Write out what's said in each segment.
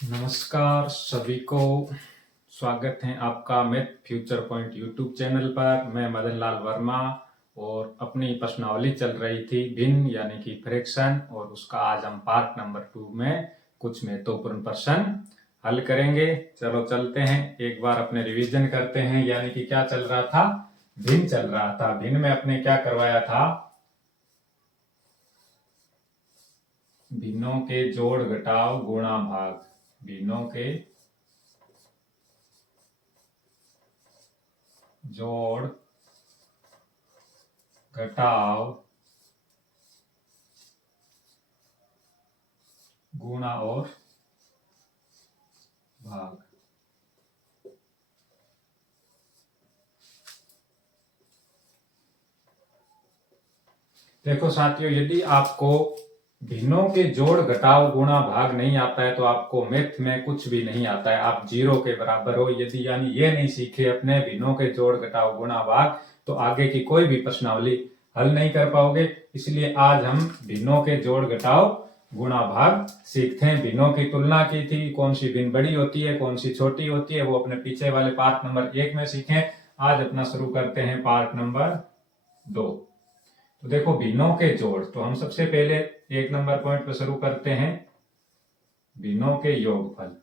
नमस्कार सभी को। स्वागत है आपका math future point YouTube channel पर। मैं मदन लाल वर्मा और अपनी प्रश्नावली चल रही थी भिन्न यानी कि फ्रैक्शन, और उसका आज हम पार्ट नंबर 2 में कुछ महत्वपूर्ण प्रश्न हल करेंगे। चलो चलते हैं, एक बार अपने रिवीजन करते हैं। यानी कि क्या चल रहा था? भिन्न चल रहा था। भिन्न में अपने क्या करवाया था? भिन्नों के जोड़ घटाव गुणा भाग। भिन्नों के जोड़ घटाव गुणा और भाग। देखो साथियों, यदि आपको भिन्नों के जोड़ घटाव गुणा भाग नहीं आता है तो आपको मैथ में कुछ भी नहीं आता है, आप जीरो के बराबर हो। यदि यानी ये नहीं सीखे अपने भिन्नों के जोड़ घटाव गुणा भाग, तो आगे की कोई भी प्रश्नावली हल नहीं कर पाओगे। इसलिए आज हम भिन्नों के जोड़ घटाव गुणा भाग सीखते हैं। भिन्नों की तुलना की थी, कौन सी भिन्न बड़ी होती है कौन सी छोटी होती है, वो अपने पीछे वाले पार्ट नंबर 1 में सीखें। आज अपना शुरू करते हैं पार्ट नंबर 2। तो देखो भिन्नों के जोड़, तो हम सबसे पहले 1 नंबर पॉइंट पर शुरू करते हैं भिन्नों के योगफल।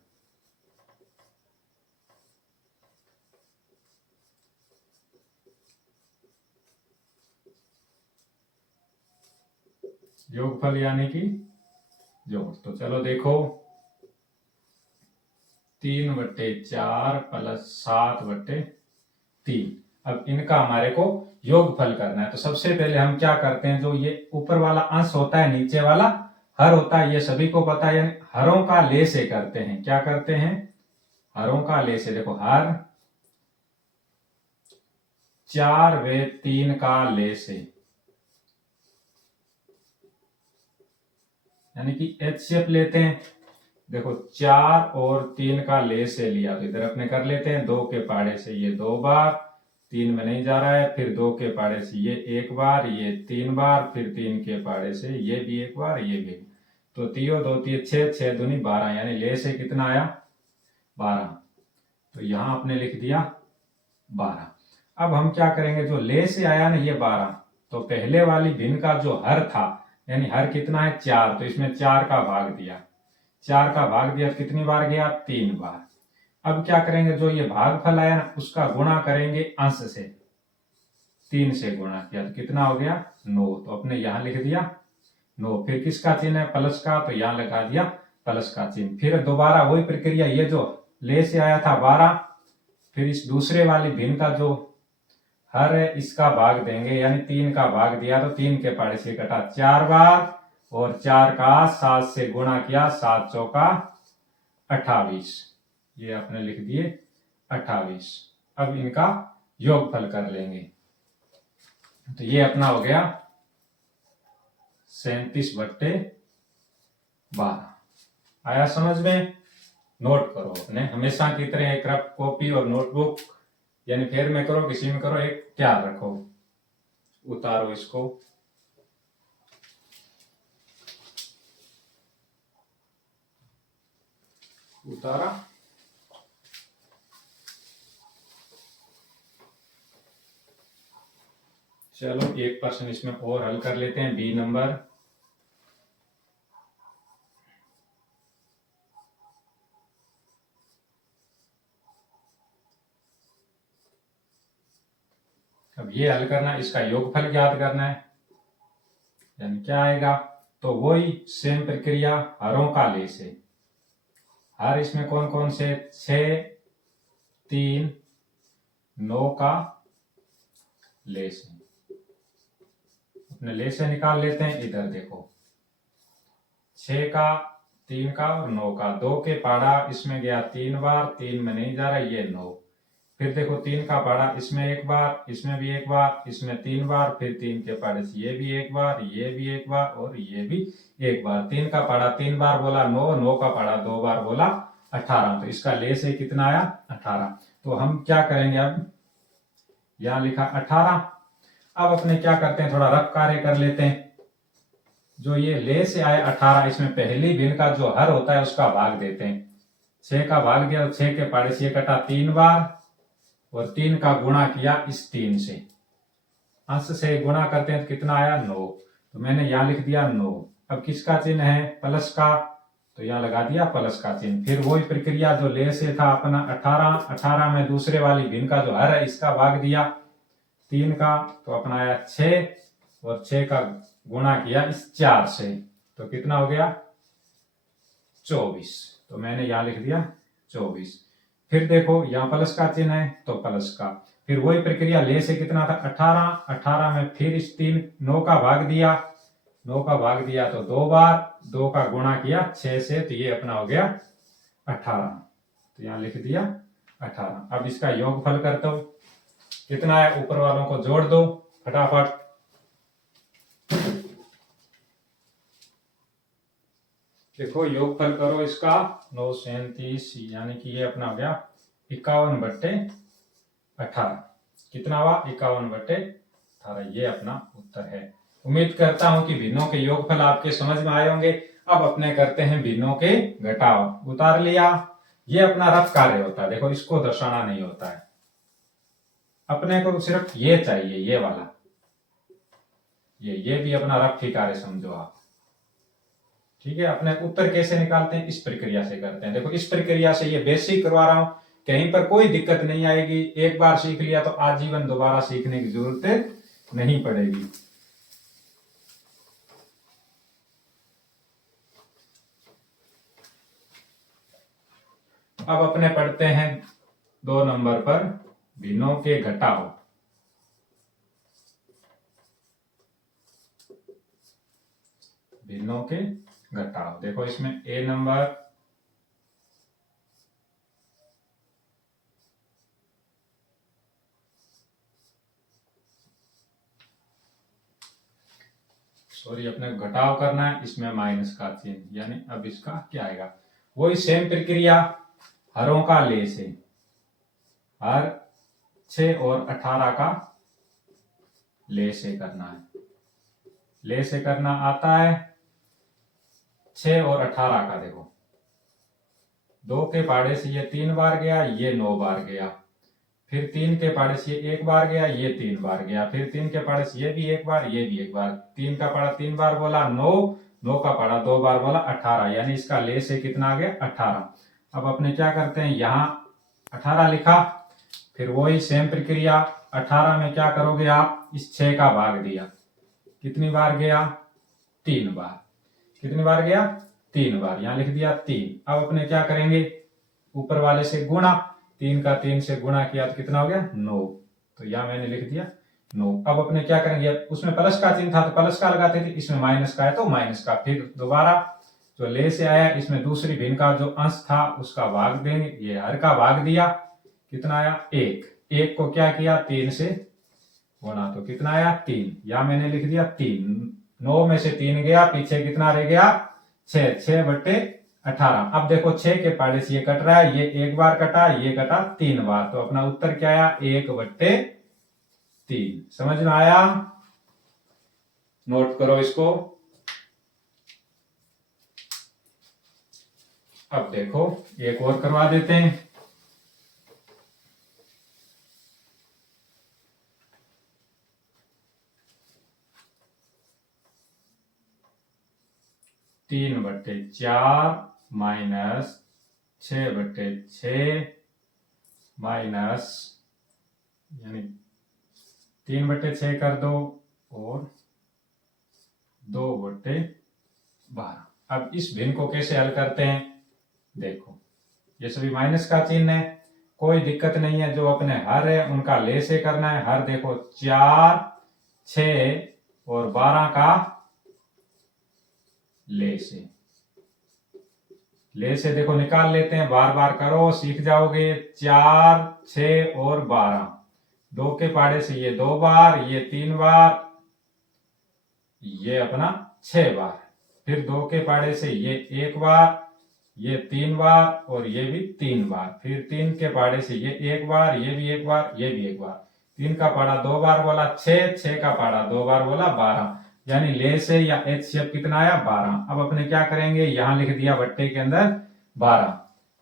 योगफल यानी कि जोड़। तो चलो देखो, 3/4 प्लस 7/3। अब इनका हमारे को योगफल करना है। तो सबसे पहले हम क्या करते हैं, जो ये ऊपर वाला अंश होता है नीचे वाला हर होता है, ये सभी को पता है। यानी हरों का ले से करते हैं। क्या करते हैं? हरों का ले से। देखो हर 4/3 का ले से, यानी कि HCF लेते हैं। देखो 4 और 3 का ले से लिया, तो इधर अपने कर लेते हैं 2 के पाड़े से ये 2 बार, 3 में नहीं जा रहा है, फिर 2 के पाड़े से ये 1 बार, ये 3 बार, फिर 3 के पाड़े से ये भी 1 बार, ये भी। तो 3 2 3 6, 6 दूनी 12, यानी ले से कितना आया? 12। तो यहां आपने लिख दिया 12। अब हम क्या करेंगे, जो ले से आया ना ये 12, तो पहले वाली भिन्न का जो हर था, यानी हर कितना है? 4, तो इसमें 4 का भाग दिया। 4 का भाग दिया तो कितनी बार गया? 3 बार। अब क्या करेंगे, जो ये भागफल आया ना उसका गुणा करेंगे अंश से। 3 से गुणा किया तो कितना हो गया? 9। तो अपने यहां लिख दिया 9। फिर किसका चिन्ह है? प्लस का, तो यहां लगा दिया प्लस का चिन्ह। फिर दोबारा वही प्रक्रिया, ये जो ले से आया था 12, फिर इस दूसरे वाली भिन्न का जो हर है इसका भाग देंगे, यानी 3 का भाग दिया तो 3 के पाड़े से कटा 4 बार, और 4 का 7 से गुणा किया, 7 चौका 28। ये आपने लिख दिए 28। अब इनका योगफल कर लेंगे। तो ये अपना हो गया 37/12। आया समझ में? नोट करो अपने, हमेशा की तरह एक रफ कॉपी और नोटबुक, यानी फेर में करो किसी में करो, एक तैयार रखो। उतारो इसको। उतारा। चलो एक प्रश्न इसमें और हल कर लेते हैं, बी नंबर। अब ये हल करना है, इसका योगफल ज्ञात करना है, यानी क्या आएगा? तो वही सेम प्रक्रिया, हरों का ले से। हर इसमें कौन कौन से? 6, 3, 9 का ले से। अपने ले से निकाल लेते हैं। इधर देखो 6 का, 3 का और 9 का, 2 के पाड़ा इसमें गया 3 बार, 3 में नहीं जा रहा, ये 9। फिर देखो 3 का पाड़ा इसमें 1 बार, इसमें भी 1 बार, इसमें 3 बार, फिर 3 के पाड़े से ये भी 1 बार, ये भी 1 बार और ये भी 1 बार। 3 का पाड़ा 3 बार बोला 9, 9 का पाड़ा 2 बार बोला 18। तो इसका ले से कितना आया? 18। तो हम क्या करेंगे, अब यहां लिखा 18। अब अपने क्या करते हैं, थोड़ा रफ कार्य कर लेते हैं। जो ये ले से आए 18, इसमें पहली भिन्न का जो हर होता है उसका भाग देते हैं। 6 का भाग दिया तो 6 के पाड़े से ये कटा 3 बार और 3 का गुणा किया इस 3 से, अंश से गुणा करते हैं तो कितना आया 9, तो मैंने यहां लिख दिया 9। अब किसका चिन्ह है प्लस का, तो यहां लगा दिया प्लस का चिन्ह। फिर वही प्रक्रिया जो ले से था अपना 18 में दूसरे वाली भिन्न का जो हर है इसका भाग दिया 3 का, तो अपना आया 6 और 6 का गुणा किया इस 4 से, तो कितना हो गया 24, तो मैंने यहां लिख दिया 24। फिर देखो यहाँ प्लस का चिन्ह है तो प्लस का, फिर वही प्रक्रिया ले से कितना था 18 में फिर इस 9 का भाग दिया, 9 का भाग दिया तो 2 बार, 2 का गुणा किया 6 से, तो ये अपना हो गया 18, तो यहां लिख दिया 18। अब इसका योगफल करता हूं, कितना है ऊपर वालों को जोड़ दो फटाफट। देखो योगफल करो इसका 9 37, यानी कि ये अपना हो गया 51/18, कितना हुआ 51/18, ये अपना उत्तर है। उम्मीद करता हूं कि भिन्नों के योगफल आपके समझ में आए होंगे। अब अपने करते हैं भिन्नों के घटाव। उतार लिया, ये अपना रफ कार्य होता है, देखो इसको दर्शाना नहीं होता है, अपने को तो सिर्फ ये चाहिए, ये वाला, ये भी अपना रफ ही कार्य समझो आप, ठीक है। अपने उत्तर कैसे निकालते हैं, इस प्रक्रिया से करते हैं। देखो इस प्रक्रिया से ये बेसिक करवा रहा हूं, कहीं पर कोई दिक्कत नहीं आएगी, एक बार सीख लिया तो आजीवन दोबारा सीखने की जरूरत नहीं पड़ेगी। अब अपने पढ़ते हैं 2 नंबर पर भिन्नों के घटाव। भिन्नों के घटाव, देखो इसमें ए नंबर, सॉरी अपने घटाव करना है, इसमें माइनस का चिन्ह, यानी अब इसका क्या आएगा, वही सेम प्रक्रिया हरों का ले से, हर 6 और 18 का ले से करना है, ले से करना आता है 6 और 18 का। देखो 2 के पाड़े से ये 3 बार गया, ये 9 बार गया, फिर 3 के पाड़े से ये 1 बार गया, ये 3 बार गया, फिर 3 के पाड़े से ये भी 1 बार, ये भी 1 बार, 3 का पाड़ा 3 बार बोला 9, 9 का पाड़ा 2 बार बोला 18, यानी इसका ले से कितना आ गया 18। अब अपने क्या करते हैं, यहाँ 18 लिखा, फिर वही सेम प्रक्रिया 18 में क्या करोगे आप, इस 6 का भाग दिया, कितनी बार गया 3 बार, कितनी बार गया 3 बार, यहां लिख दिया 3। अब अपने क्या करेंगे, ऊपर वाले से गुणा, 3 का 3 से गुणा किया तो कितना हो गया 9, तो यहां मैंने लिख दिया 9। अब अपने क्या करेंगे, उसमें प्लस का चिन्ह था तो प्लस का लगाते थे, इसमें माइनस का है तो माइनस का, फिर दोबारा जो ले से आया इसमें दूसरी भिन्न का जो अंश था उसका भाग देंगे, ये हर का भाग दिया, कितना आया 1, 1 को क्या किया 3 से गुणा, तो कितना आया 3, यहां मैंने लिख दिया 3, 9 में से 3 गया, पीछे कितना रह गया 6, 6/18। अब देखो 6 के पाड़े से ये कट रहा है, ये 1 बार कटा, ये कटा 3 बार, तो अपना उत्तर क्या आया 1/3। समझ में आया, नोट करो इसको। अब देखो एक और करवा देते हैं, तीन बट्टे 4 माइनस 6/6 माइनस, यानी 3/6 कर दो और 2/12। अब इस भिन्न को कैसे हल करते हैं, देखो ये सभी माइनस का चिन्ह है, कोई दिक्कत नहीं है, जो अपने हर है उनका ले से करना है। हर देखो 4, 6 और 12 का ले से देखो निकाल लेते हैं, बार बार करो सीख जाओगे। 4, 6 और 12, 2 के पाड़े से ये 2 बार, ये 3 बार, ये अपना 6 बार, फिर 2 के पाड़े से ये 1 बार, ये 3 बार और ये भी 3 बार, फिर 3 के पाड़े से ये 1 बार, ये भी 1 बार, ये भी 1 बार, 3 का पाड़ा 2 बार बोला 6, 6 का पाड़ा 2 बार बोला 12, यानी ले से या एच शेप कितना आया 12। अब अपने क्या करेंगे, यहां लिख दिया बट्टे के अंदर 12।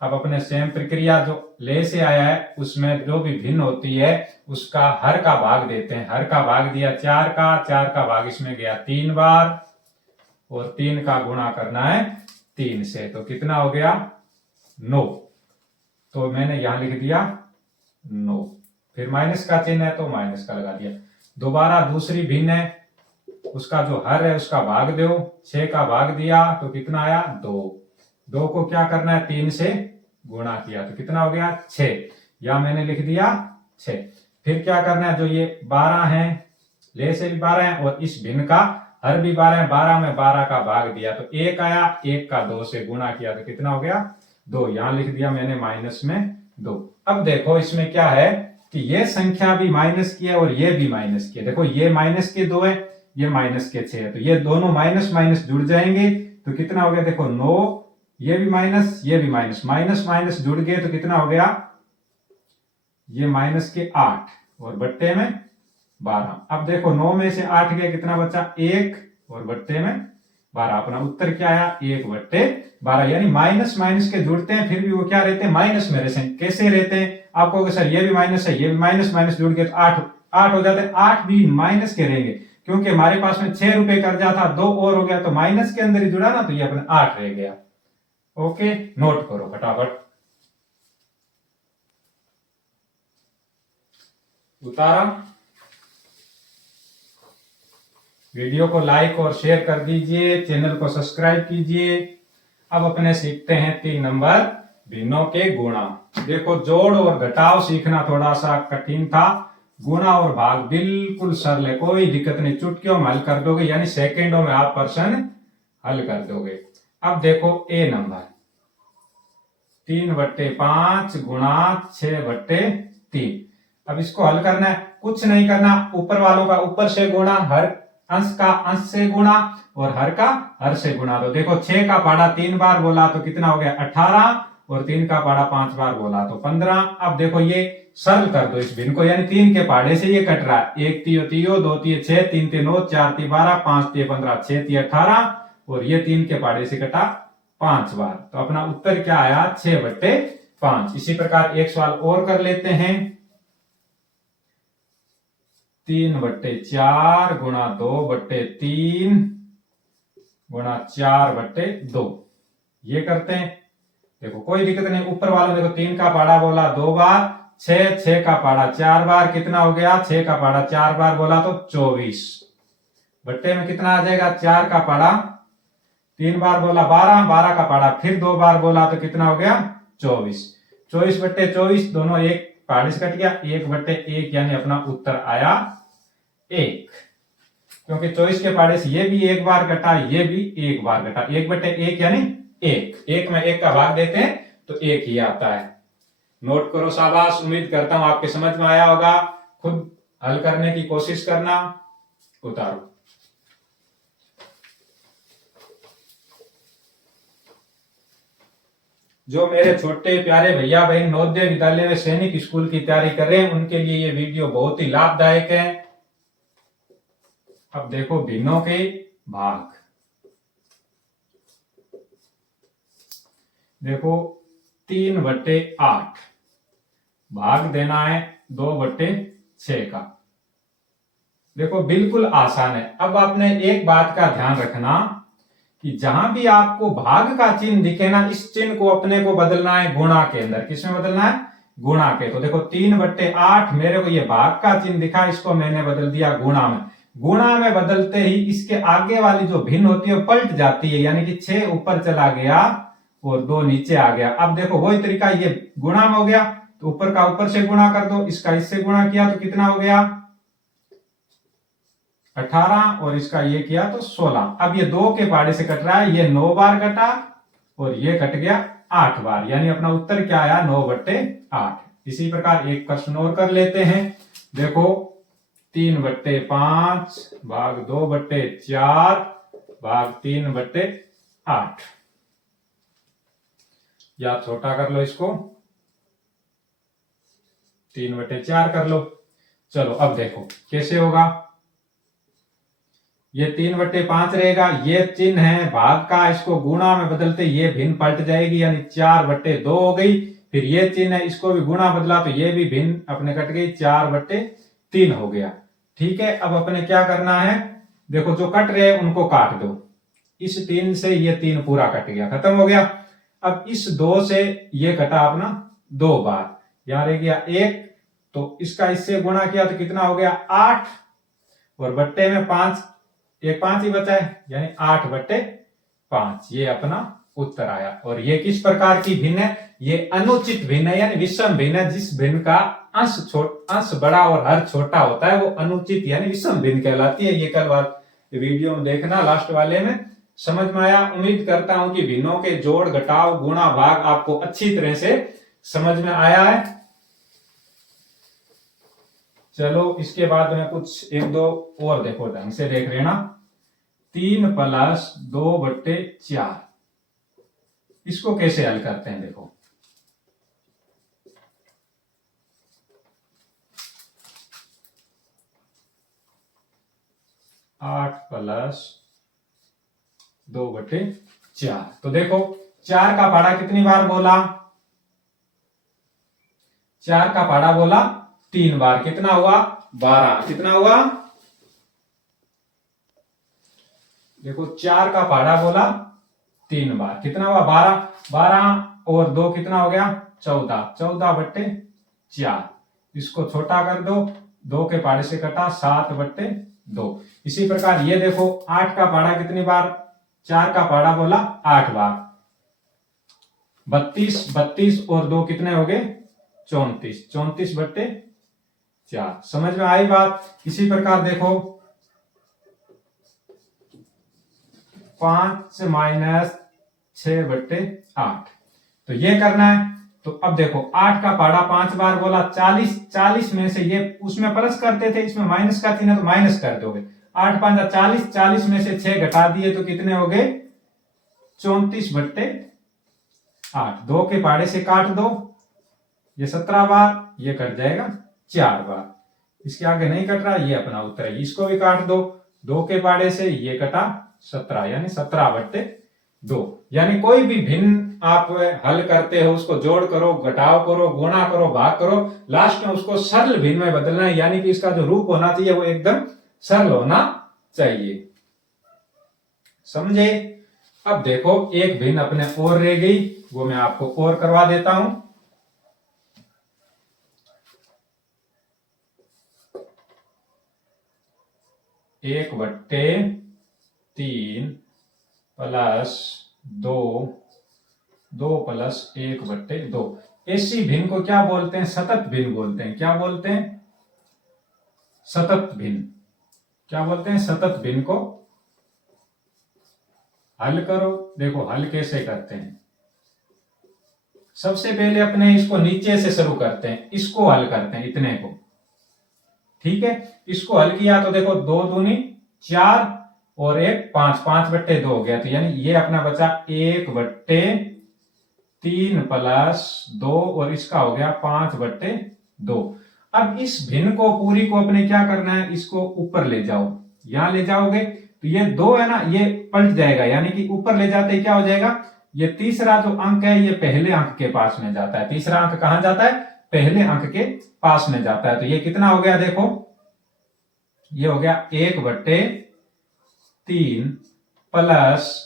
अब अपने सेम प्रक्रिया जो ले से आया है उसमें जो भी भिन्न होती है उसका हर का भाग देते हैं। हर का भाग दिया 4 का, 4 का भाग इसमें गया 3 बार और 3 का गुणा करना है 3 से, तो कितना हो गया 9। तो मैंने यहां लिख दिया 9, फिर माइनस का चिन्ह है तो माइनस का लगा दिया। दोबारा दूसरी भिन्न है, उसका जो हर है उसका भाग दो, 6 का भाग दिया तो कितना आया 2। 2 को क्या करना है 3 से गुणा किया तो कितना हो गया 6, या मैंने लिख दिया 6। फिर क्या करना है, जो ये 12 है, ले से भी 12 है और इस भिन्न का हर भी 12 है, 12 में 12 का भाग दिया तो 1 आया, 1 का 2 से गुणा किया तो कितना हो गया 2, यहां लिख दिया मैंने माइनस में 2। अब देखो इसमें क्या है कि ये संख्या भी माइनस की है और ये भी माइनस की है। देखो ये माइनस के 2 है, ये माइनस के 6 है, तो ये दोनों माइनस माइनस जुड़ जाएंगे तो कितना हो गया देखो 9, ये भी माइनस, ये भी माइनस, माइनस माइनस जुड़ गए तो कितना हो गया ये माइनस के 8 और बट्टे में 12। अब देखो 9 में से 8 गया, कितना बचा 1 और बट्टे में 12। अपना उत्तर क्या आया 1/12। यानी माइनस माइनस के जुड़ते हैं फिर भी वो क्या रहते हैं माइनस में रहते हैं। कैसे रहते हैं आपको, सर ये भी माइनस है, ये भी माइनस माइनस जुड़ गए तो 8 हो जाते हैं। 8 भी माइनस के रहेंगे क्योंकि हमारे पास में 6 रुपए कर्जा था, 2 और हो गया तो माइनस के अंदर ही जुड़ा ना, तो ये अपना 8 रह गया। ओके, नोट करो फटाफट। उतारा, वीडियो को लाइक और शेयर कर दीजिए, चैनल को सब्सक्राइब कीजिए। अब अपने सीखते हैं 3 नंबर भिन्नों के गुणा। देखो जोड़ और घटाव सीखना थोड़ा सा कठिन था, गुणा और भाग बिल्कुल सरल है, कोई दिक्कत नहीं, चुटकियों में हल कर दोगे, यानी सेकेंडों में आप प्रश्न हल कर दोगे। अब देखो ए नंबर 3/5 गुणा 6/3। अब इसको हल करना है, कुछ नहीं करना, ऊपर वालों का ऊपर से गुणा, हर अंश का अंश से गुणा और हर का हर से गुणा। तो देखो 6 का पाड़ा 3 बार बोला तो कितना हो गया 18 और 3 का पाड़ा 5 बार बोला तो 15। अब देखो ये सरल कर दो इस भिन्न को, यानी 3 के पाड़े से ये कट रहा है, 1 3 3 2 3 6 3 3 9 4 3 12 5 3 15 6 3 18 और ये 3 के पाड़े से कटा 5 बार। तो अपना उत्तर क्या आया 6/5। इसी प्रकार एक सवाल और कर लेते हैं, 3/4 गुणा 2/3 गुणा 4/2। ये करते हैं, देखो कोई दिक्कत नहीं, ऊपर वाला देखो 3 का पाड़ा बोला 2 बार, 6 का पाड़ा 4 बार, कितना हो गया 6 का पाड़ा 4 बार बोला तो 24, बट्टे में कितना आ जाएगा 4 का पाड़ा 3 बार बोला 12, 12 का पाड़ा फिर 2 बार बोला तो कितना हो गया 24, 24/24 दोनों एक पाड़े से कट गया, 1/1 यानी अपना उत्तर आया 1। क्योंकि 24 के पाड़े से ये भी एक बार कटा, ये भी एक बार कटा, 1/1 यानी 1 में 1 का भाग देते हैं तो 1 ही आता है। नोट करो, शाबाश, उम्मीद करता हूं आपके समझ में आया होगा। खुद हल करने की कोशिश करना। उतारो, जो मेरे छोटे प्यारे भैया बहन नवोदय विद्यालय में सैनिक स्कूल की तैयारी कर रहे हैं उनके लिए ये वीडियो बहुत ही लाभदायक है। अब देखो भिन्नों के भाग, देखो 3/8 भाग देना है 2/6 का। देखो बिल्कुल आसान है। अब आपने एक बात का ध्यान रखना कि जहां भी आपको भाग का चिन्ह दिखे ना, इस चिन्ह को अपने को बदलना है गुणा के अंदर। किसमें बदलना है गुणा के। तो देखो 3/8 मेरे को ये भाग का चिन्ह दिखा, इसको मैंने बदल दिया गुणा में। गुणा में बदलते ही इसके आगे वाली जो भिन्न होती है पलट जाती है, यानी कि 6 ऊपर चला गया और 2 नीचे आ गया। अब देखो वही तरीका, ये गुणा में हो गया तो ऊपर का ऊपर से गुणा कर दो, इसका इससे गुणा किया तो कितना हो गया 18 और इसका ये किया तो 16। अब ये 2 के पाड़े से कट रहा है, ये 9 बार कटा और ये कट गया 8 बार, यानी अपना उत्तर क्या आया 9/8। इसी प्रकार एक प्रश्न और कर लेते हैं। देखो 3/5 भाग 2/4 भाग 3/8, या छोटा कर लो इसको, 3/4 कर लो। चलो अब देखो कैसे होगा, ये 3/5 रहेगा। ये चिन्ह है भाग का, इसको गुणा में बदलते ये भिन्न पलट जाएगी, यानी 4/2 हो गई। फिर ये चिन्ह है, इसको भी गुणा बदला तो ये भी भिन्न अपने कट गई, 4/3 हो गया। ठीक है, अब अपने क्या करना है, देखो जो कट रहे उनको काट दो। इस 3 से ये 3 पूरा कट गया, खत्म हो गया। अब इस 2 से ये कटा अपना 2 बार, यहां रह गया 1, तो इसका इससे गुणा किया तो कितना हो गया 8, और बट्टे में 5, एक 5 ही बचा है, यानी 8/5। ये अपना उत्तर आया। और ये किस प्रकार की भिन्न है, ये अनुचित भिन्न है, यानी विषम भिन्न है। जिस भिन्न का अंश बड़ा और हर छोटा होता है वो अनुचित यानी विषम भिन्न कहलाती है। ये कल वीडियो में देखना, लास्ट वाले में। समझ में आया? उम्मीद करता हूं कि भिन्नों के जोड़ घटाव गुणा भाग आपको अच्छी तरह से समझ में आया है। चलो इसके बाद में कुछ 1-2 और देखो, ढंग से देख लेना। 3 + 2/4, इसको कैसे हल करते हैं देखो। आठ + 2/4, तो देखो 4 का पाड़ा कितनी बार बोला, 4 का पाड़ा बोला 3 बार, कितना हुआ 12, कितना हुआ देखो 4 का पाड़ा बोला 3 बार, कितना हुआ 12, 12 और 2 कितना हो गया 14, 14/4। इसको छोटा कर दो, 2 के पाड़े से कटा 7/2। इसी प्रकार ये देखो 8 का पाड़ा कितनी बार, 4 का पाड़ा बोला 8 बार, 32, 32 और 2 कितने हो गए 34, 34/4। समझ में आई बात? इसी प्रकार देखो 5 - 6/8, तो ये करना है। तो अब देखो 8 का पाड़ा 5 बार बोला 40, 40 में से ये उसमें प्लस करते थे, इसमें माइनस का चिन्ह तो माइनस कर दोगे। 8 × 5 = 40, 40 में से 6 घटा दिए तो कितने हो गए 34/8। 2 के पाड़े से काट दो, ये 17 बार, ये कट जाएगा 4 बार। इसके आगे नहीं कट रहा, ये अपना उत्तर है। इसको भी काट दो, 2 के पाड़े से ये कटा 17, यानी 17/2। यानी कोई भी भिन्न आप हल करते हो, उसको जोड़ करो, घटाव करो, गुणा करो, भाग करो, लास्ट में उसको सरल भिन्न में बदलना है, यानी कि इसका जो रूप होना चाहिए वो एकदम सरल होना चाहिए। समझे? अब देखो एक भिन्न अपने और रह गई, वो मैं आपको और करवा देता हूं। एक बट्टे 3 + 2, 2 + 1/2। ऐसी भिन्न को क्या बोलते हैं, सतत भिन्न बोलते हैं। क्या बोलते हैं, सतत भिन्न। क्या बोलते हैं, सतत भिन्न को हल करो। देखो हल कैसे करते हैं, सबसे पहले अपने इसको नीचे से शुरू करते हैं, इसको हल करते हैं, इतने को। ठीक है, इसको हल किया तो देखो 2 दूनी 4 और 1 5, 5/2 हो गया। तो यानी ये अपना बचा 1/3 + 2 और इसका हो गया 5/2। अब इस भिन्न को पूरी को अपने क्या करना है, इसको ऊपर ले जाओ। यहां ले जाओगे तो ये 2 है ना, ये पलट जाएगा, यानी कि ऊपर ले जाते क्या हो जाएगा, ये तीसरा जो अंक है ये पहले अंक के पास में जाता है। तीसरा अंक कहां जाता है, पहले अंक के पास में जाता है। तो ये कितना हो गया देखो, ये हो गया 1/3 प्लस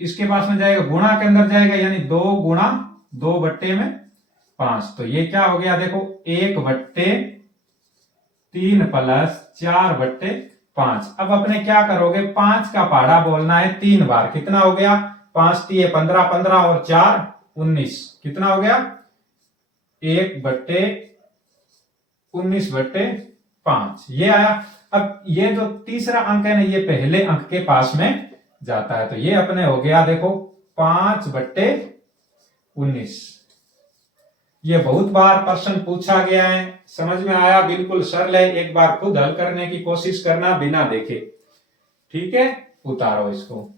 इसके पास में जाएगा, गुणा के अंदर जाएगा, यानी 2 × 2/5। तो ये क्या हो गया देखो 1/3 प्लस 4/5। अब अपने क्या करोगे, 5 का पहाड़ा बोलना है 3 बार, कितना हो गया 5 × 3 = 15, 15 और 4 19, कितना हो गया 1/19/5, ये आया। अब ये जो तीसरा अंक है ना, ये पहले अंक के पास में जाता है। तो ये अपने हो गया देखो 5/19। ये बहुत बार प्रश्न पूछा गया है, समझ में आया, बिल्कुल सरल है। एक बार खुद हल करने की कोशिश करना बिना देखे। ठीक है, उतारो इसको।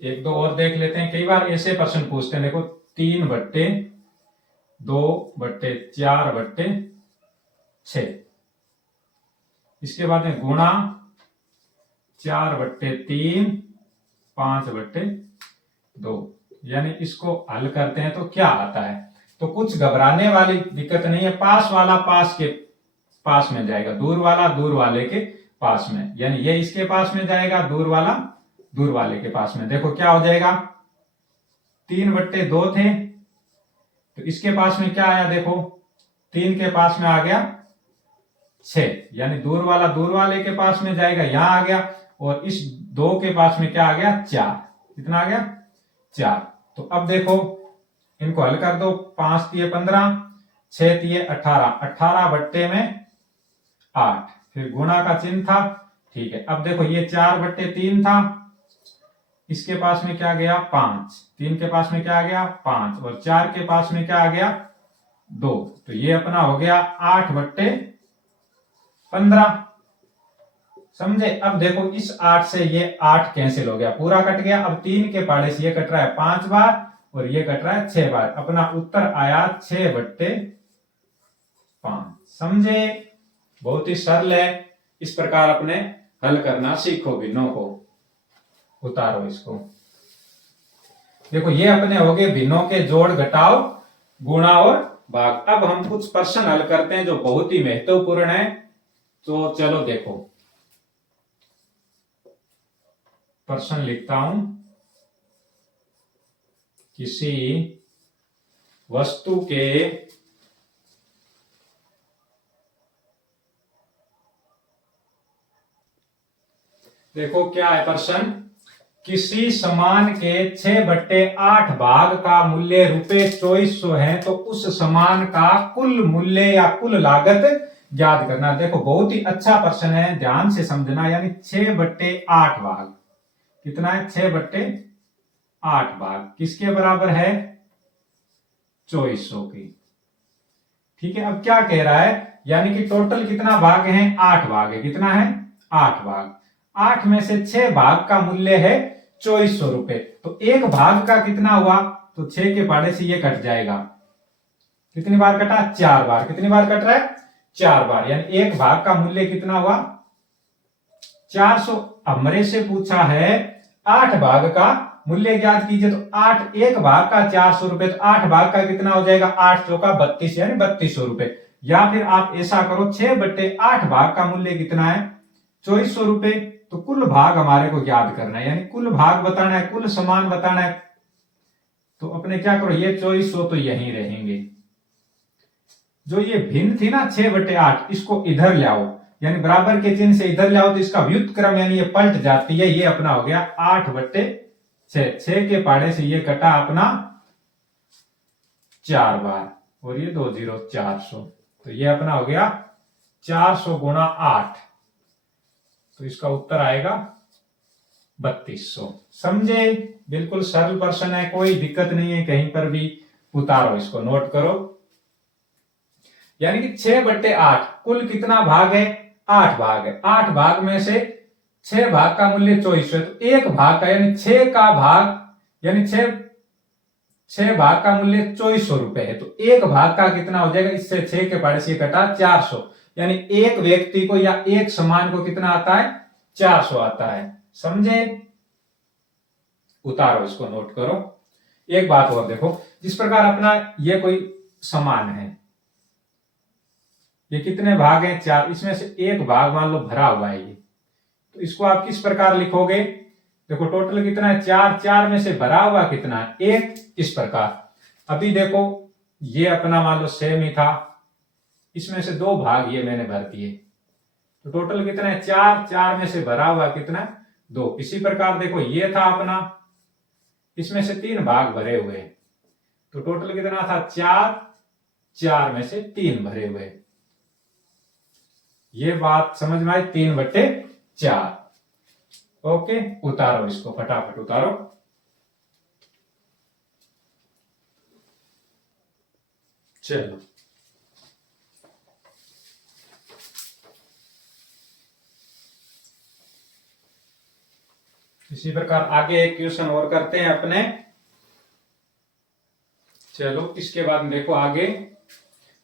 एक दो और देख लेते हैं, कई बार ऐसे प्रश्न पूछते हैं। देखो 3/2 2/4/6। इसके बाद में गुणा 4/3 5/2। यानी इसको हल करते हैं तो क्या आता है। तो कुछ घबराने वाली दिक्कत नहीं है, पास वाला पास के पास में जाएगा, दूर वाला दूर वाले के पास में, यानी ये इसके पास में जाएगा, दूर वाला दूर वाले के पास में। देखो क्या हो जाएगा, 3/2 थे तो इसके पास में क्या आया, देखो 3 के पास में आ गया 6, यानी दूर वाला दूर वाले के पास में जाएगा, यहां आ गया, और इस 2 के पास में क्या आ गया 4। कितना आ गया 4। तो अब देखो इनको हल कर दो, 5 तिये 15, 6 तिये 18, 18/8, फिर गुणा का चिन्ह था, ठीक है। अब देखो ये 4/3 था, इसके पास में क्या गया 5, 3 के पास में क्या आ गया 5, और 4 के पास में क्या आ गया 2, तो ये अपना हो गया 8/15। समझे। अब देखो इस 8 से ये 8 कैंसिल हो गया, पूरा कट गया। अब 3 के पाड़े से ये कट रहा है 5 बार और ये कट रहा है 6 बार, अपना उत्तर आया 6/5। समझे, बहुत ही सरल है। इस प्रकार अपने हल करना सीखो भिन्नों को। उतारो इसको। देखो ये अपने हो गए भिन्नों के जोड़ घटाव गुणा और भाग। अब हम कुछ प्रश्न हल करते हैं जो बहुत ही महत्वपूर्ण है। तो चलो देखो प्रश्न लिखता हूं। किसी वस्तु के देखो क्या है प्रश्न, किसी समान के 6/8 भाग का मूल्य ₹2400 है तो उस समान का कुल मूल्य या कुल लागत ज्ञात करना। देखो बहुत ही अच्छा प्रश्न है, ध्यान से समझना। यानी 6/8 भाग कितना है, 6/8 भाग किसके बराबर है 2400 की। ठीक है। अब क्या कह रहा है, यानी कि टोटल कितना भाग है 8 भाग है। कितना है 8 भाग। 8 में से 6 भाग का मूल्य है 2400 रुपए। तो एक भाग का कितना हुआ, तो 6 के पाड़े से ये कट जाएगा। कितनी बार कटा 4 बार। कितनी बार कट रहा है 4 बार, यानी एक भाग का मूल्य कितना हुआ 400। हमरे से पूछा है 8 भाग का मूल्य ज्ञात कीजिए, तो 8 एक भाग का 400 रुपए, तो 8 भाग का कितना हो जाएगा 8 चौका 32, यानी 3200 रुपए। या फिर आप ऐसा करो 6/8 भाग का मूल्य कितना है 2400 रुपए। तो कुल भाग हमारे को ज्ञात करना है, यानी कुल भाग बताना है, कुल समान बताना है। तो अपने क्या करो, ये 2400 तो यहीं रहेंगे। जो ये भिन्न थी ना 6/8, इसको इधर ले आओ, यानी बराबर के चिन्ह से इधर ले आओ, तो इसका व्युत्क्रम यानी ये पलट जाती है। ये अपना हो गया 8/6। 6 के पाड़े से ये कटा अपना 4 बार, और ये 2 0 400, तो ये अपना हो गया 400 गुणा 8, तो इसका उत्तर आएगा 3200। समझे, बिल्कुल सरल प्रश्न है, कोई दिक्कत नहीं है कहीं पर भी। उतारो इसको, नोट करो। यानी कि 6/8 कुल कितना भाग है 8 भाग है। 8 भाग में से 6 भाग का मूल्य 2400 है, तो एक भाग का यानी 6 का भाग, यानी 6 भाग का मूल्य 2400 रुपए है, तो एक भाग का कितना हो जाएगा, इससे 6 के पाड़े से कटा 400, यानी एक व्यक्ति को या एक समान को कितना आता है 400 आता है। समझे। उतारो इसको, नोट करो। एक बात और देखो, जिस प्रकार अपना ये कोई समान है, ये कितने भाग हैं 4, इसमें से एक भाग मान लो भरा हुआ है ये, तो इसको आप किस प्रकार लिखोगे। देखो टोटल कितना है 4, 4 में से भरा हुआ कितना है 1, इस प्रकार। अभी देखो ये अपना मान लो सेम ही था, इसमें से 2 भाग ये मैंने भर दिए, तो टोटल कितना है 4, 4 में से भरा हुआ कितना 2। इसी प्रकार देखो ये था अपना, इसमें से 3 भाग भरे हुए, तो टोटल कितना था 4, 4 में से 3 भरे हुए। ये बात समझ में आई, 3/4। ओके, उतारो इसको, फटाफट उतारो। चलो इसी प्रकार आगे एक क्वेश्चन और करते हैं अपने। चलो इसके बाद में देखो आगे।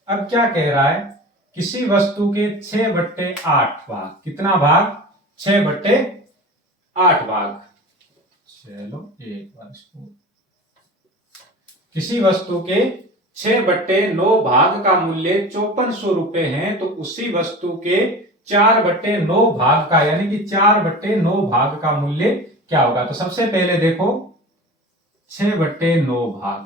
अब क्या कह रहा है, किसी वस्तु के 6/8 भाग, कितना भाग, 6/8 भाग। चलो एक बार इसको, किसी वस्तु के 6/9 भाग का मूल्य 5400 रुपए है, तो उसी वस्तु के 4/9 भाग का, यानी कि 4/9 भाग का मूल्य क्या होगा। तो सबसे पहले देखो 6/9 भाग,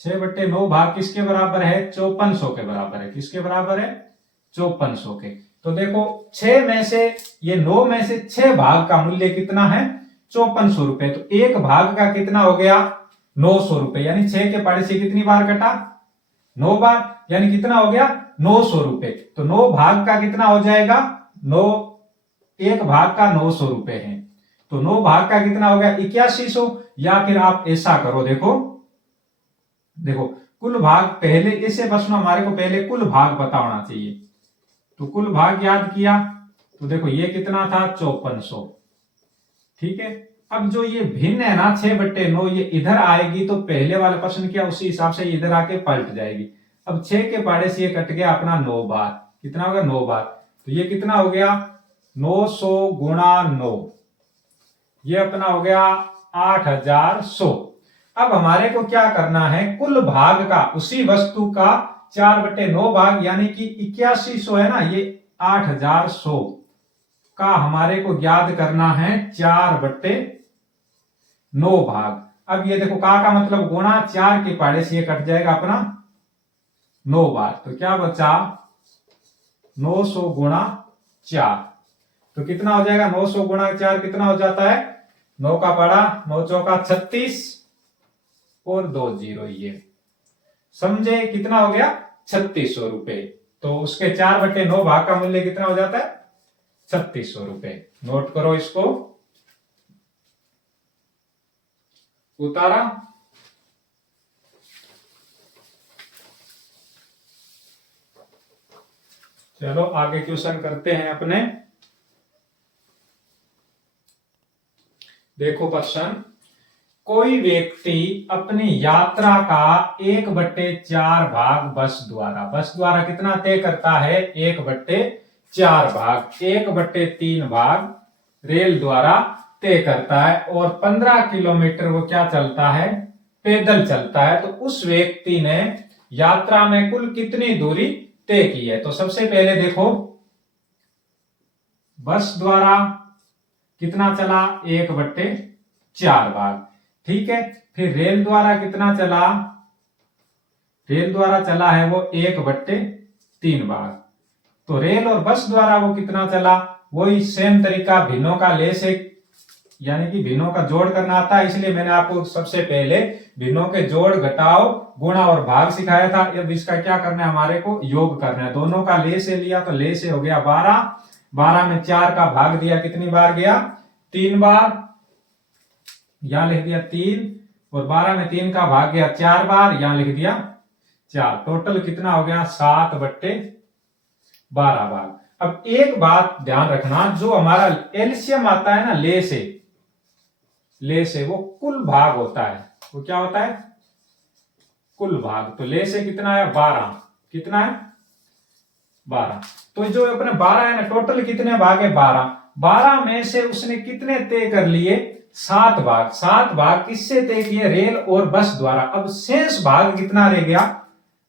6/9 भाग किसके बराबर है, 5400 के बराबर है। किसके बराबर है, 5400 के। तो देखो 6 में से, ये 9 में से 6 भाग का मूल्य कितना है, 5400 रुपए। तो एक भाग का कितना हो गया, 900 रुपए, यानी 6 के पाड़े से कितनी बार कटा, 9 बार, यानी कितना हो गया, 900 रुपए। तो 9 भाग का कितना हो जाएगा, 9, एक भाग का 900 रुपए है, तो 9 भाग का कितना हो गया, 8100। या फिर आप ऐसा करो, देखो देखो कुल भाग, पहले इसे बस में हमारे को पहले कुल भाग पता होना चाहिए। तो कुल भाग याद किया, तो देखो ये कितना था, 5400। ठीक है, अब जो ये भिन्न है ना 6/9, ये इधर आएगी तो पहले वाला प्रश्न किया उसी हिसाब से इधर आके पलट जाएगी। अब 6 के पाड़े से ये कट गया अपना 9 बार, कितना हो गया, 9 बार। तो ये कितना हो गया, 900 गुणा 9, ये अपना हो गया 8100। अब हमारे को क्या करना है, कुल भाग का, उसी वस्तु का 4/9 भाग, यानी कि 8100 है ना, ये 8100 का हमारे को ज्ञात करना है 4/9 भाग। अब ये देखो का मतलब गुणा, 4 के पाड़े से ये कट जाएगा अपना 9 बार। तो क्या बचा, 900 गुणा 4। तो कितना हो जाएगा, 900 गुणा 4 कितना हो जाता है, 9 का पाड़ा 9 चौका 36 और 2 जीरो, ये समझे कितना हो गया, 3600 रुपए। तो उसके 4/9 भाग का मूल्य कितना हो जाता है, 3600 रुपए। नोट करो इसको, उतारा। चलो आगे क्वेश्चन करते हैं अपने। देखो प्रश्न, कोई व्यक्ति अपनी यात्रा का 1/4 भाग बस द्वारा कितना तय करता है, 1/4 भाग, 1/3 भाग रेल द्वारा तय करता है, और 15 किलोमीटर वो क्या चलता है, पैदल चलता है। तो उस व्यक्ति ने यात्रा में कुल कितनी दूरी तय की है। तो सबसे पहले देखो, बस द्वारा कितना चला, 1/4 भाग, ठीक है। फिर रेल द्वारा कितना चला, रेल द्वारा चला है वो 1/3 भाग। तो रेल और बस द्वारा वो कितना चला, वही सेम तरीका, भिन्नों का ले से, यानी कि भिन्नों का जोड़ करना आता है, इसलिए मैंने आपको सबसे पहले भिन्नों के जोड़, घटाव, गुणा और भाग सिखाया था। अब इसका क्या करना है, हमारे को योग करना है। दोनों का ले से लिया, तो ले से हो गया 12, 12 में 4 का भाग दिया, कितनी बार गया, 3 बार, यहां लिख दिया 3, और 12 में 3 का भाग गया 4 बार, यहां लिख दिया 4। टोटल कितना हो गया, 7/12 भाग। अब एक बात ध्यान रखना, जो हमारा एलसीएम आता है ना ले से वो कुल भाग होता है। वो क्या होता है, कुल भाग। तो ले से कितना है, 12, कितना है, 12। तो जो अपने 12 है ना, टोटल कितने भाग है, 12। 12 में से उसने कितने तय कर लिए, 7 भाग। 7 भाग किससे तय किए, रेल और बस द्वारा। अब शेष भाग कितना रह गया,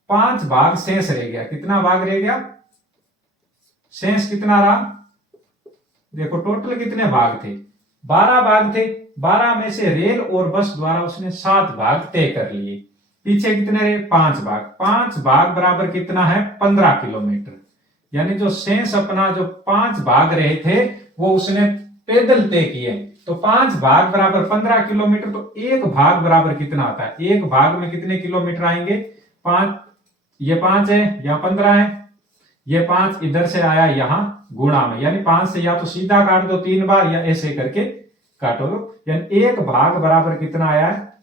5 भाग शेष रह गया। कितना भाग रह गया, शेष कितना रहा, देखो टोटल कितने भाग थे, 12 भाग थे। 12 में से रेल और बस द्वारा उसने 7 भाग तय कर लिए। पीछे कितने रहे, 5 भाग। 5 भाग बराबर कितना है, 15 किलोमीटर। यानी जो शेष अपना जो 5 भाग रहे थे वो उसने पैदल तय किए। तो 5 भाग बराबर 15 किलोमीटर। तो एक भाग बराबर कितना आता है, एक भाग में कितने किलोमीटर आएंगे, 5, ये 5 है, यहाँ 15 है, ये 5 इधर से आया यहां गुणा में, यानी 5 से या तो सीधा काट दो 3 बार, या ऐसे करके काटो दो। यानी एक भाग बराबर कितना आया है,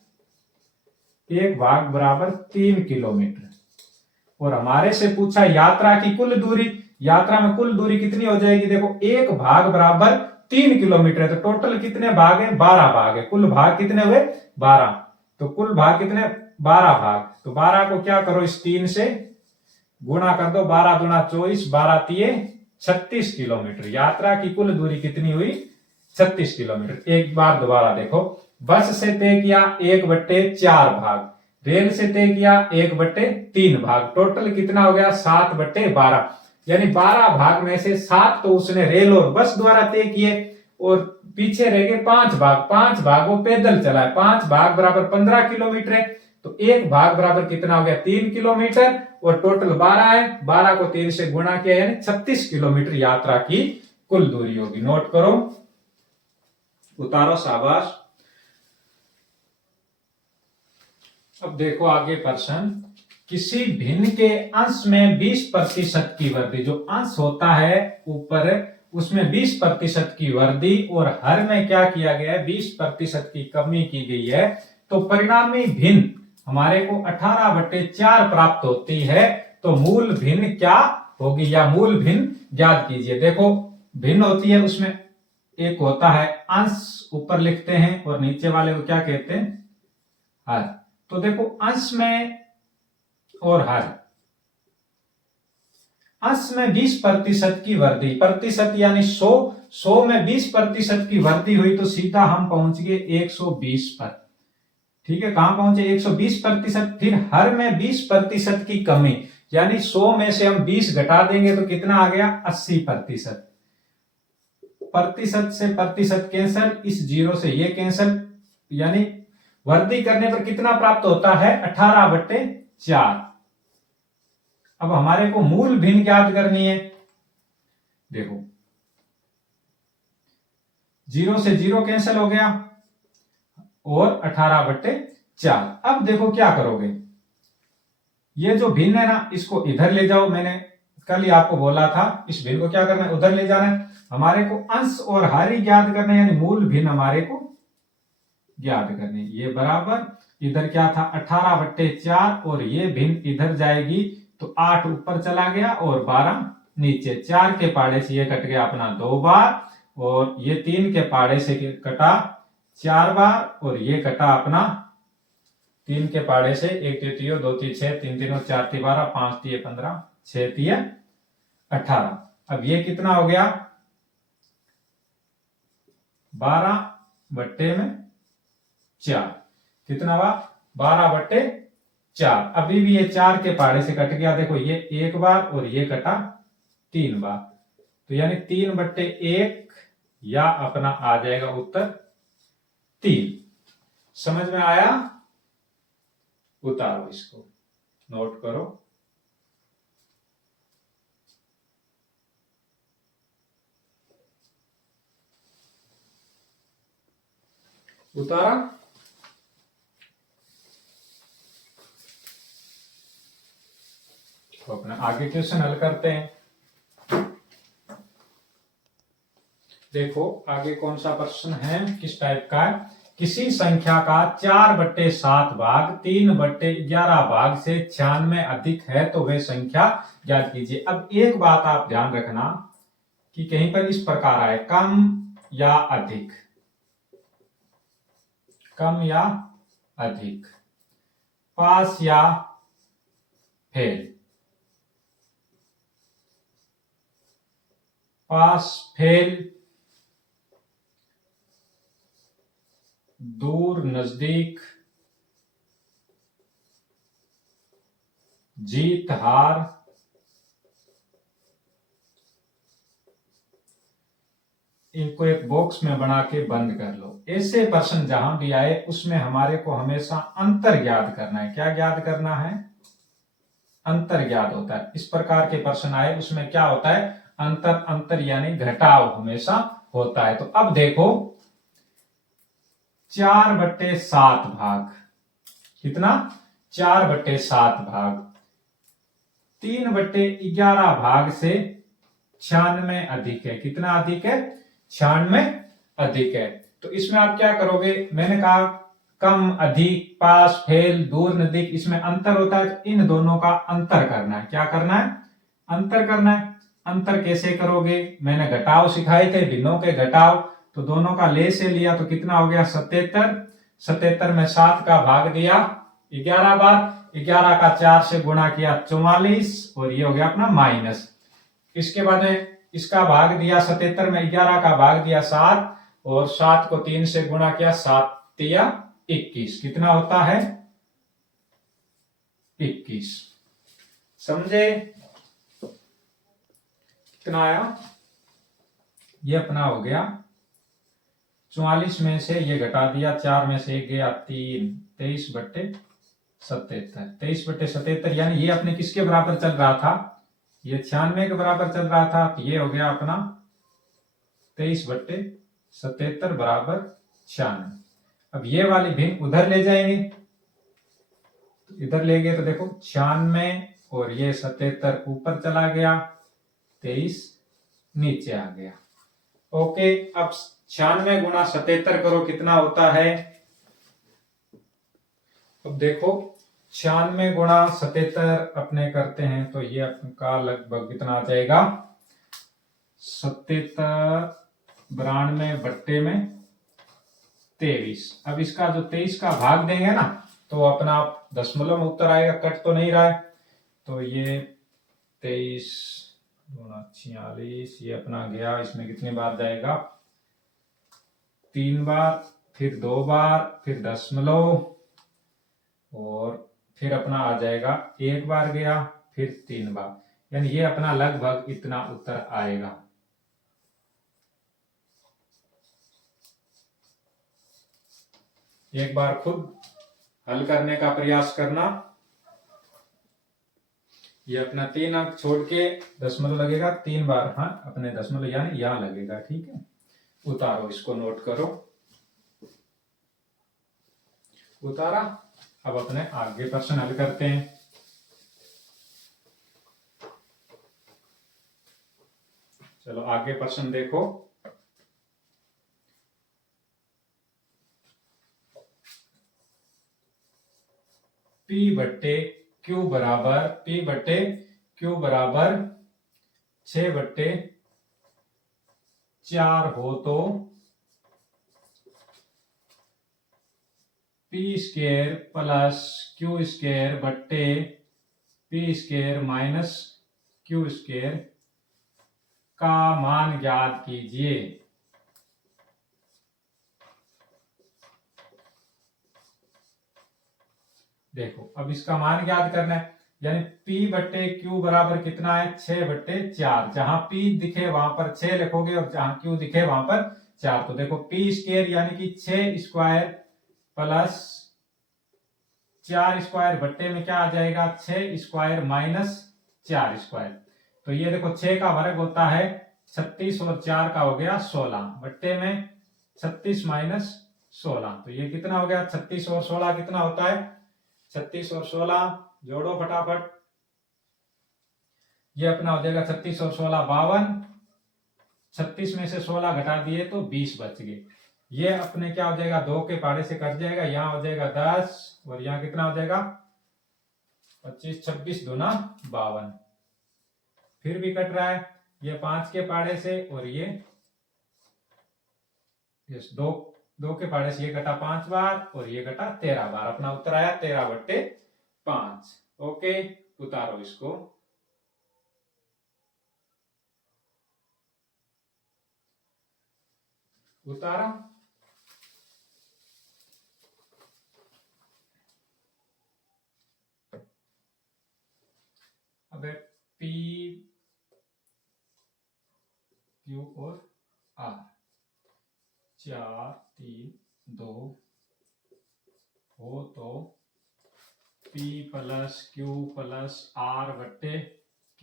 एक भाग बराबर 3 किलोमीटर। और हमारे से पूछा यात्रा की कुल दूरी, यात्रा में कुल दूरी कितनी हो जाएगी, देखो एक भाग बराबर 3 किलोमीटर है, तो टोटल कितने भाग हैं? 12 भाग है। कुल भाग कितने हुए? 12। तो कुल भाग कितने? 12 भाग। तो 12 को क्या करो, इस 3 से गुणा कर दो, 12 दूना 24, 12 तिये 36 किलोमीटर। यात्रा की कुल दूरी कितनी हुई? 36 किलोमीटर। एक बार दोबारा देखो, बस से तय किया 1/4 भाग, रेल से तय किया 1/3 भाग, टोटल कितना हो गया? 7/12। यानी 12 भाग में से 7 तो उसने रेल और बस द्वारा तय किए, और पीछे रह गए 5 भाग। 5 भाग वो पैदल चला है। 5 भाग बराबर 15 किलोमीटर है, तो एक भाग बराबर कितना हो गया? 3 किलोमीटर, और टोटल 12 है। 12 को 3 से गुणा किया, यानी 36 किलोमीटर यात्रा की कुल दूरी होगी। नोट करो, उतारो, शाबाश। अब देखो आगे प्रश्न, किसी भिन्न के अंश में 20% की वृद्धि, जो अंश होता है ऊपर उसमें 20% की वृद्धि, और हर में क्या किया गया है? 20% की कमी की गई है, तो परिणामी भिन्न हमारे को 18/4 प्राप्त होती है। तो मूल भिन्न क्या होगी, या मूल भिन्न ज्ञात कीजिए। देखो भिन्न होती है, उसमें एक होता है अंश, ऊपर लिखते हैं, और नीचे वाले को क्या कहते हैं? हर। तो देखो अंश में और हर, अंश में 20% की वृद्धि, प्रतिशत यानी 100 में 20% की वृद्धि हुई, तो सीधा हम पहुंच गए 120 पर। ठीक है, कहां पहुंचे? 120%। फिर हर में 20% की कमी, यानी 100 में से हम 20 घटा देंगे तो कितना आ गया? 80%। प्रतिशत से प्रतिशत कैंसल, इस जीरो से ये कैंसल, यानी वृद्धि करने पर कितना प्राप्त होता है? 18/4। अब हमारे को मूल भिन्न ज्ञात करनी है। देखो जीरो से जीरो कैंसिल हो गया, और 18/4। अब देखो क्या करोगे, ये जो भिन्न है ना, इसको इधर ले जाओ। मैंने कल ही आपको बोला था, इस भिन्न को क्या करना है? उधर ले जाना है। हमारे को अंश और हर ही ज्ञात करना है, यानी मूल भिन्न हमारे को ज्ञात करनी। ये बराबर, इधर क्या था? 18/4, और ये भिन्न इधर जाएगी, तो 8 ऊपर चला गया और 12 नीचे। 4 के पाड़े से ये कट गया अपना 2 बार, और ये 3 के पाड़े से कटा 4 बार, और ये कटा अपना 3 के पाड़े से 1 3 2 3 6, 3 3 4 3 12, 5 3 15, 6 3 18। अब ये कितना हो गया? 12/4। कितना हुआ? 12/4। अभी भी ये 4 के पाड़े से कट गया। देखो ये 1 बार और ये कटा 3 बार, तो यानी 3/1, या अपना आ जाएगा उत्तर 3। समझ में आया? उतारो, इसको नोट करो। उतारा। तो अपना आगे क्वेश्चन हल करते हैं। देखो आगे कौन सा प्रश्न है, किस टाइप का है। किसी संख्या का 4/7 भाग 3/11 भाग से 96 अधिक है, तो वह संख्या ज्ञात कीजिए। अब एक बात आप ध्यान रखना कि कहीं पर इस प्रकार आए, कम या अधिक, कम या अधिक, पास या फेल, पास फेल, दूर नजदीक, जीत हार, इनको एक बॉक्स में बना के बंद कर लो। ऐसे प्रश्न जहां भी आए उसमें हमारे को हमेशा अंतर ज्ञात करना है। क्या ज्ञात करना है? अंतर ज्ञात होता है। इस प्रकार के प्रश्न आए उसमें क्या होता है? अंतर, अंतर यानी घटाव हमेशा होता है। तो अब देखो 4/7 भाग, कितना? 4/7 भाग 3/11 भाग से 96 अधिक है। कितना अधिक है? 96 अधिक है। तो इसमें आप क्या करोगे? मैंने कहा कम, अधिक, पास, फेल, दूर, नजदीक, इसमें अंतर होता है। इन दोनों का अंतर करना है। क्या करना है? अंतर करना है। अंतर कैसे करोगे, मैंने घटाव सिखाए थे, भिन्नों के घटाव, तो दोनों का ले से लिया तो कितना हो गया 77। 77 में 7 का भाग दिया 11 बार, 11 का 4 से गुणा किया 44, और ये हो गया अपना माइनस। इसके बाद इसका भाग दिया 77 में 11 का भाग दिया 7, और 7 को 3 से गुणा किया, 7 तिया 21, कितना होता है 21। समझे, कितना आया, ये अपना हो गया 44 में से ये घटा दिया, 4 में से 1 गया 3, 23/77, 23/77, यानी ये अपने किसके बराबर चल रहा था, ये 96 के बराबर चल रहा था, तो ये हो गया अपना 23/77 बराबर 96। अब ये वाली भिन्न उधर ले जाएंगे, तो इधर ले गए तो देखो 96 और ये 77 ऊपर चला गया, 23 नीचे आ गया। ओके, अब 96 गुणा 77 करो, कितना होता है, अब देखो 96 गुणा 77 अपने करते हैं तो ये आपका लगभग कितना आ जाएगा 77 92/23। अब इसका जो 23 का भाग देंगे ना तो अपना दशमलव में उत्तर आएगा, कट तो नहीं रहा है, तो ये 23 गुणा 46, ये अपना गया, इसमें कितनी बार जाएगा 3 बार, फिर 2 बार, फिर दशमलव, और फिर अपना आ जाएगा 1 बार गया, फिर 3 बार, यानी ये अपना लगभग इतना उत्तर आएगा। एक बार खुद हल करने का प्रयास करना। ये अपना 3 अंक छोड़ के दशमलव लगेगा 3 बार, हाँ अपने दशमलव यानी यहां लगेगा, ठीक है, उतारो, इसको नोट करो, उतारा। अब अपने आगे प्रश्न हल करते हैं। चलो आगे प्रश्न देखो, P/Q बराबर 6/4 हो तो P² प्लस Q² बट्टे P² माइनस Q² का मान ज्ञात कीजिए। देखो अब इसका मान ज्ञात करना है, यानी P/Q बराबर कितना है 6/4, जहां P दिखे वहां पर 6 लिखोगे और जहां Q दिखे वहां पर 4, तो देखो P² यानी कि 6² प्लस 4² बट्टे में क्या आ जाएगा 6² माइनस 4², तो ये देखो 6 का वर्ग होता है 36 और 4 का हो गया 16, बट्टे में 36 माइनस 16, तो ये कितना हो गया 36 और 16 कितना होता है 36 और 16 जोड़ो फटाफट, ये अपना हो जाएगा 36 और 16 52, 36 में से 16 घटा दिए तो 20 बच गए, ये अपने क्या हो जाएगा 2 के पहाड़े से कट जाएगा, यहाँ हो जाएगा 10 और यहाँ कितना हो जाएगा 25, 26 दूना 52, फिर भी कट रहा है, ये 5 के पहाड़े से और ये 2 के पहाड़े से ये कटा 5 बार और ये कटा 13 बार, अपना उत्तर आया 13/5। ओके, उतारो इसको, उतारा। अब P Q और R 4 3 2 हो तो P plus Q plus R बट्टे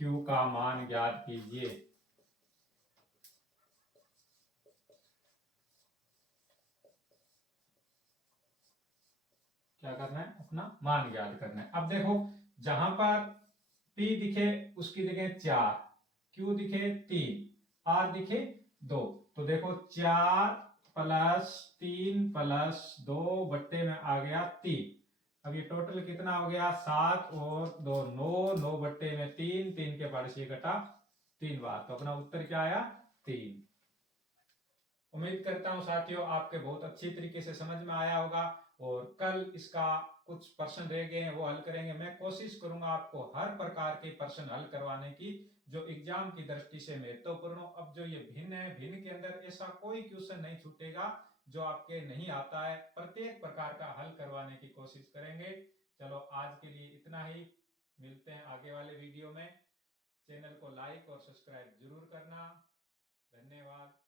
Q का मान ज्ञात कीजिए। क्या करना है, अपना मान ज्ञात करना है। अब देखो जहां पर P दिखे उसकी जगह 4, Q दिखे 3, R दिखे 2, तो देखो 4 प्लस 3 प्लस 2 बट्टे में आ गया 3, अब ये टोटल कितना हो गया 7 और 2 9, 9 बट्टे में 3, 3 के पहाड़े से घटा 3 बार। तो अपना उत्तर क्या आया? 3। उम्मीद करता हूं साथियों आपके बहुत अच्छी तरीके से समझ में आया होगा, और कल इसका कुछ प्रश्न रह गए हैं वो हल करेंगे। मैं कोशिश करूंगा आपको हर प्रकार के प्रश्न हल करवाने की जो एग्जाम की दृष्टि से महत्वपूर्ण हो। अब जो ये भिन्न है, भिन्न के अंदर ऐसा कोई क्वेश्चन नहीं छूटेगा जो आपके नहीं आता है, प्रत्येक प्रकार का हल करवाने की कोशिश करेंगे। चलो आज के लिए इतना ही, मिलते हैं आगे वाले वीडियो में। चैनल को लाइक और सब्सक्राइब जरूर करना। धन्यवाद।